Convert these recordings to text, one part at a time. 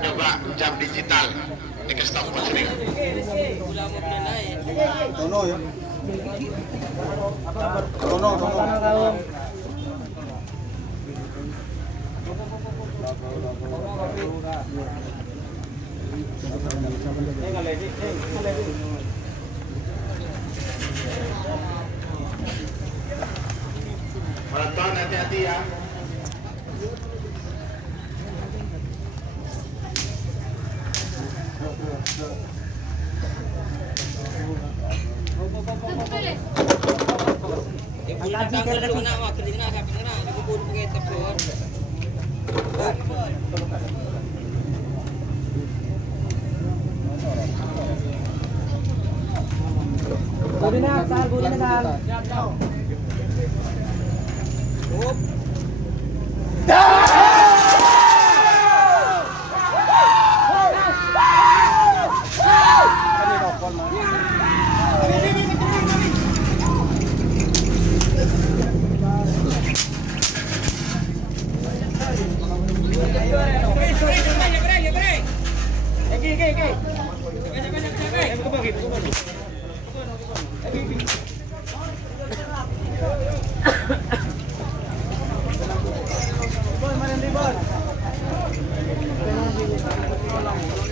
Coba jam digital dikasih tahu Mas Ring. Tono ya. Tono. Maraton, hati-hati ya.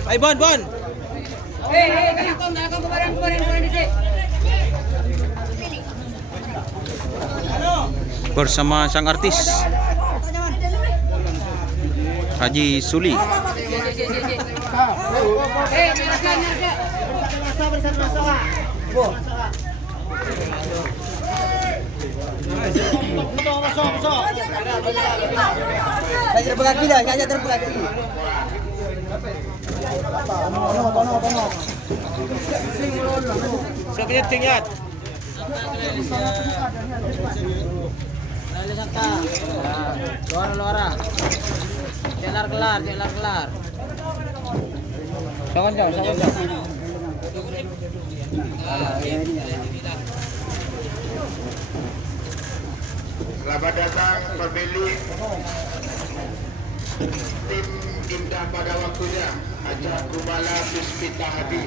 Ay, Bon. Kemarin di Bersama sang artis Haji Suli. Saya terbagi dah, saya terbagi. Tono. Sakit tingkat. Luar. Celar kelar. Sawan jauh. Selamat datang pemilik tim indah pada waktunya Ajak Kumala Puspita Hadi.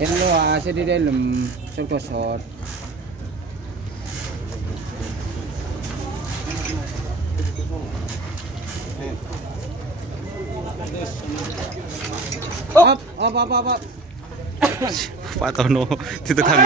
Yan lo sa di dalam sort. Op. Pak Tono ditekan.